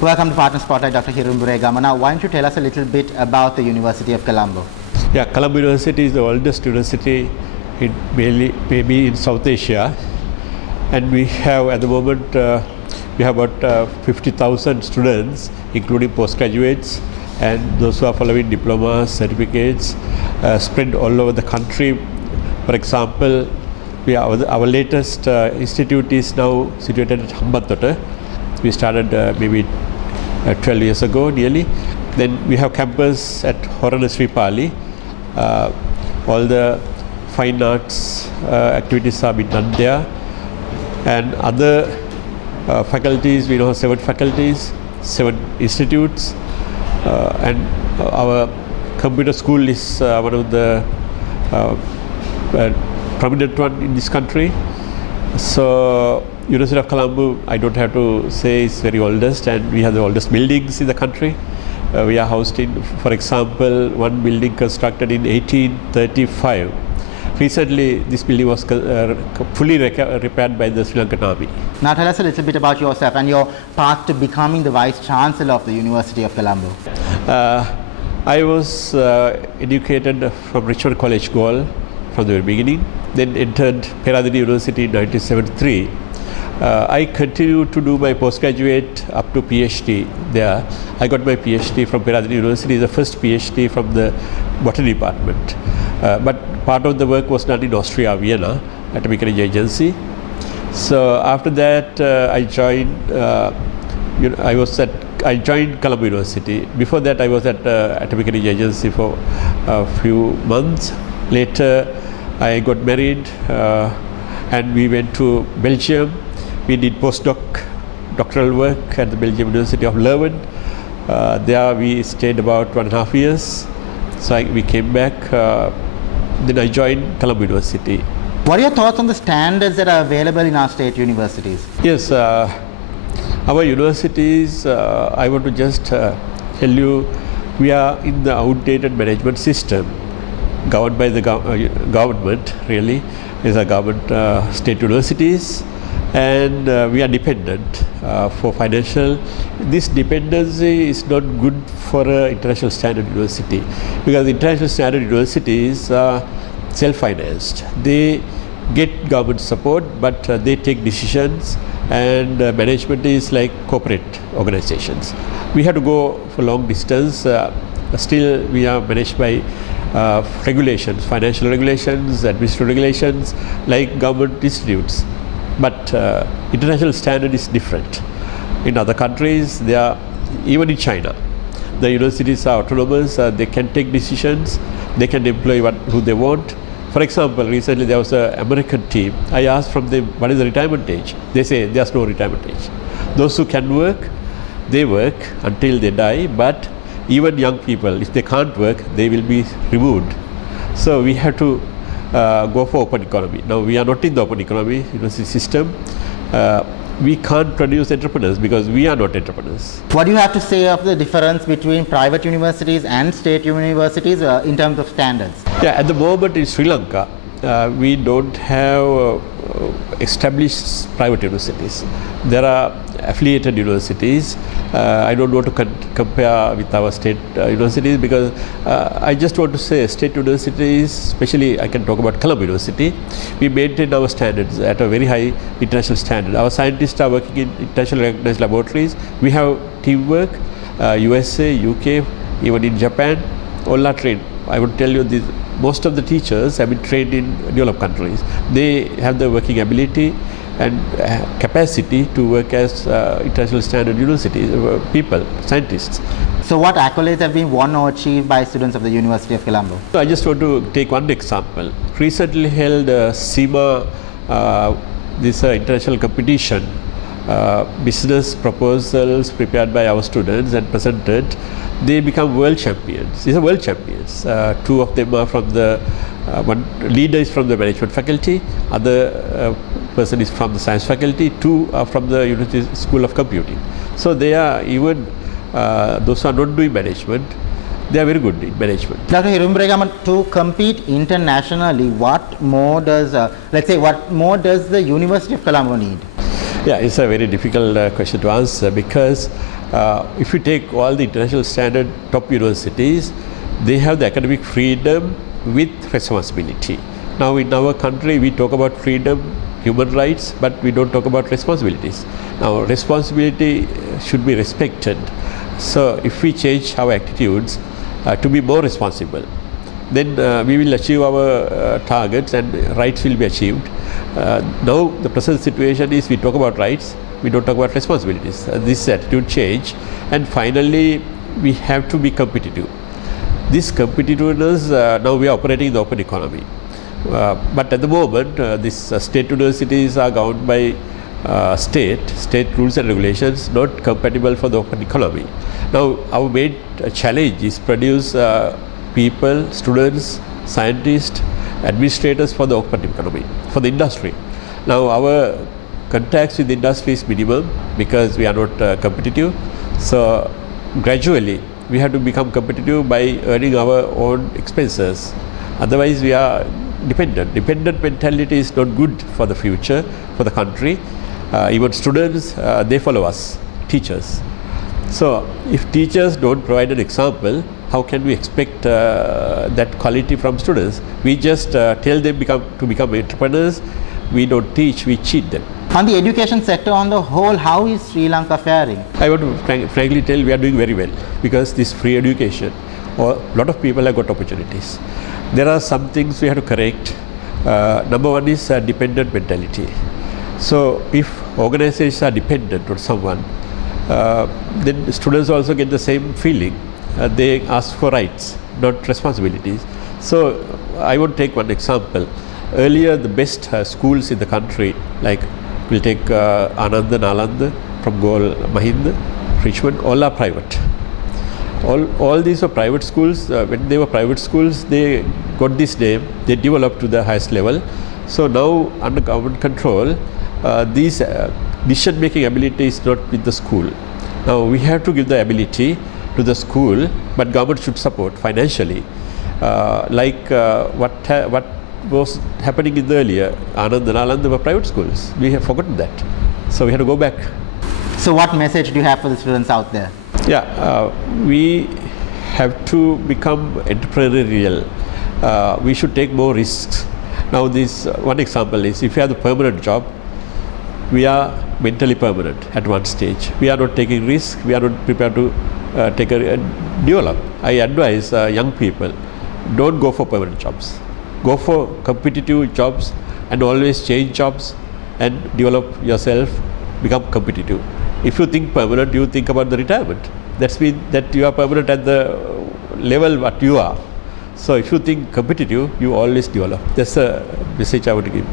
Welcome to Partner Spotlight, Dr. Hirimburegama. Now, why don't you tell us a little bit about the University of Colombo? Yeah, Colombo University is the oldest university in maybe in South Asia, and we have at the moment we have about 50,000 students, including postgraduates and those who are following diplomas, certificates, spread all over the country. For example, our latest institute is now situated at Hambantota. We started maybe 12 years ago nearly. Then we have campus at Horana Sri Pali. All the fine arts activities are being done there, and other faculties, we have 7 faculties, 7 institutes, and our computer school is one of the prominent one in this country. So University of Colombo, I don't have to say, is very oldest, and we have the oldest buildings in the country. We are housed in, for example, one building constructed in 1835. Recently, this building was fully repaired by the Sri Lankan Army. Now tell us a little bit about yourself and your path to becoming the Vice Chancellor of the University of Colombo. I was educated from Richmond College, Galle, from the very beginning, then entered Peradeniya University in 1973. I continued to do my postgraduate up to PhD there. I got my PhD from Peradeniya University, the first PhD from the botany department. But part of the work was done in Austria, Vienna, Atomic Energy Agency. So after that, I joined. I joined Colombo University. Before that, I was at Atomic Energy Agency for a few months. Later, I got married, and we went to Belgium. We did doctoral work at the Belgium University of Leuven. There we stayed about 1.5 years. So we came back. Then I joined Colombo University. What are your thoughts on the standards that are available in our state universities? Yes, our universities, I want to just tell you, we are in the outdated management system governed by the government, really. These are government state universities, and we are dependent for financial. This dependency is not good for an international standard university, because international standard universities are self-financed. They get government support, but they take decisions, and management is like corporate organizations. We have to go for long distance. Still, we are managed by regulations, financial regulations, administrative regulations, like government institutes. But international standard is different. In other countries, they are, even in China, the universities are autonomous. They can take decisions. They can employ who they want. For example, recently there was an American team. I asked from them, what is the retirement age? They say there's no retirement age. Those who can work, they work until they die. But even young people, if they can't work, they will be removed. So we have to go for open economy. Now we are not in the open economy university system. We can't produce entrepreneurs because we are not entrepreneurs. What do you have to say of the difference between private universities and state universities in terms of standards? Yeah, at the moment in Sri Lanka, we don't have established private universities. There are affiliated universities. I don't want to compare with our state universities, because I just want to say state universities, especially I can talk about Colombo University, we maintain our standards at a very high international standard. Our scientists are working in international recognized laboratories. We have teamwork, USA, UK, even in Japan, all are trained. I would tell you this, most of the teachers have been trained in developed countries. They have the working ability and capacity to work as international standard universities, people, scientists. So what accolades have been won or achieved by students of the University of Colombo? So I just want to take one example. Recently held SEMA, this international competition, business proposals prepared by our students and presented. They become world champions. These are world champions. 2 of them are from the one leader is from the management faculty, other person is from the science faculty, 2 are from the University School of Computing. So they are, even those who are not doing management, they are very good in management. Dr. Hirimburegama, to compete internationally, what more does, what more does the University of Colombo need? Yeah, it's a very difficult question to answer, because If you take all the international standard top universities, they have the academic freedom with responsibility. Now in our country we talk about freedom, human rights, but we don't talk about responsibilities. Now responsibility should be respected. So if we change our attitudes to be more responsible, then we will achieve our targets and rights will be achieved. Now the present situation is we talk about rights, we don't talk about responsibilities. This attitude change, and finally we have to be competitive. This competitiveness, now we are operating in the open economy. But at the moment, these state universities are governed by state rules and regulations, not compatible for the open economy. Now our main challenge is produce people, students, scientists, administrators for the open economy, for the industry. Now our contacts with the industry is minimum because we are not competitive. So gradually we have to become competitive by earning our own expenses. Otherwise we are dependent. Dependent mentality is not good for the future, for the country. Even students, they follow us, teachers. So if teachers don't provide an example, how can we expect that quality from students? We just tell them to become entrepreneurs. We don't teach, we cheat them. On the education sector on the whole, how is Sri Lanka faring? I want to frankly tell we are doing very well because this free education, or a lot of people have got opportunities. There are some things we have to correct. Number one is dependent mentality. So if organizations are dependent on someone, then students also get the same feeling. They ask for rights, not responsibilities. So I want to take one example. Earlier the best schools in the country, like we'll take Anand and Nalanda from Gol, Mahinda, Richmond, all are private. All these were private schools. When they were private schools, they got this name, they developed to the highest level. So now under government control, these decision making ability is not with the school. Now we have to give the ability to the school, but government should support financially. What was happening in the earlier, Anand and Nalanda were private schools. We have forgotten that. So we have to go back. So what message do you have for the students out there? Yeah, we have to become entrepreneurial. We should take more risks. Now this one example is if you have the permanent job, we are mentally permanent at one stage. We are not taking risks, we are not prepared to develop. I advise young people, don't go for permanent jobs. Go for competitive jobs and always change jobs and develop yourself, become competitive. If you think permanent, you think about the retirement. That's mean that you are permanent at the level what you are. So if you think competitive, you always develop. That's the message I want to give.